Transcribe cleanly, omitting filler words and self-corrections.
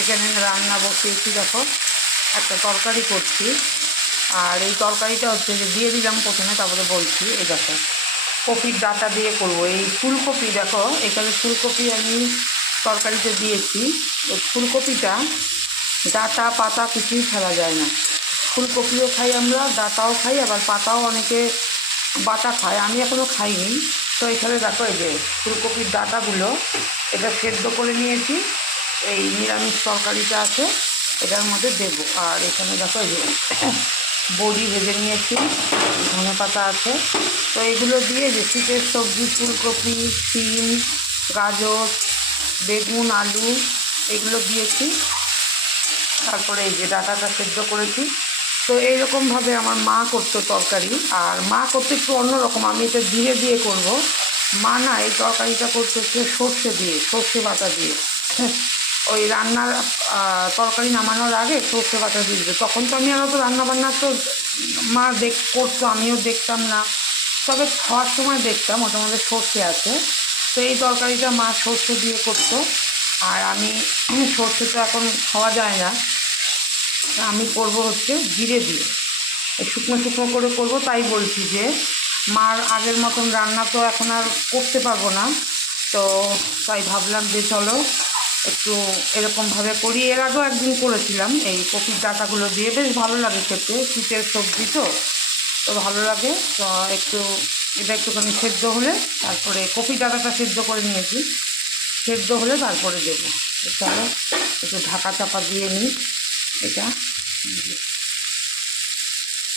এখানে রান্না বসিয়েছি, দেখো একটা তরকারি করছি। আর এই তরকারিটা হচ্ছে যে দিয়ে দিলাম প্রথমে, তারপরে বলছি। এই দেখো কপির ডাঁটা দিয়ে করব। এই ফুলকপি দেখো, এখানে ফুলকপি আমি তরকারিতে দিয়েছি। ওই ফুলকপিটা ডাঁটা পাতা কিছুই ফেলা যায় না। ফুলকপিও খাই আমরা, ডাঁটাও খাই, আবার পাতাও অনেকে বাটা খায়, আমি এখনও খাইনি। তো এখানে দেখো এই যে ফুলকপির ডাঁটাগুলো এটা সেদ্ধ করে নিয়েছি, এই নিরামিষ তরকারিটা আছে এটার মধ্যে দেবো। আর এখানে দেখো এই যে বড়ি ভেজে নিয়েছি, ধনে পাতা আছে। তো এগুলো দিয়ে যে শীতের সবজি ফুলকপি, শিম, গাজর, বেগুন, আলু এগুলো দিয়েছি। তারপরে এই যে ডাঁটাটা সেদ্ধ করেছি। তো এইরকমভাবে আমার মা করতো তরকারি, আর মা করতে একটু অন্যরকম, আমি এটা ধীরে দিয়ে করব। মা না এই তরকারিটা করতে হচ্ছে সর্ষে দিয়ে, সর্ষে বাটা দিয়ে। ওই রান্নার তরকারি নামানোর আগে সর্ষে বাটা দিয়ে দিত। তখন তো আমি আর অত রান্নাবান্না তো মা করতো, আমিও দেখতাম না, তবে খাওয়ার সময় দেখতাম ওটার মধ্যে সর্ষে আছে। তো এই তরকারিটা মা সর্ষে দিয়ে করতো, আর আমি সর্ষে তো এখন খাওয়া যায় না, আমি করব হচ্ছে জিরে দিয়ে, শুকনো শুকনো করে করব। তাই বলছি যে মার আগের মতন রান্না তো এখন আর করতে পারবো না, তো তাই ভাবলাম যে চলো একটু এরকমভাবে করি। এর আগেও একদিন করেছিলাম এই কপির ডাঁটাগুলো দিয়ে, বেশ ভালো লাগে খেতে, শীতের সবজি তো তো ভালো লাগে। তো একটু এটা একটুখানি সেদ্ধ হলে, তারপরে কপি ডাঁটাটা সেদ্ধ করে নিয়েছি, সেদ্ধ হলে তারপরে দেবো। চলো একটু ঢাকা চাপা দিয়ে নিই এটা।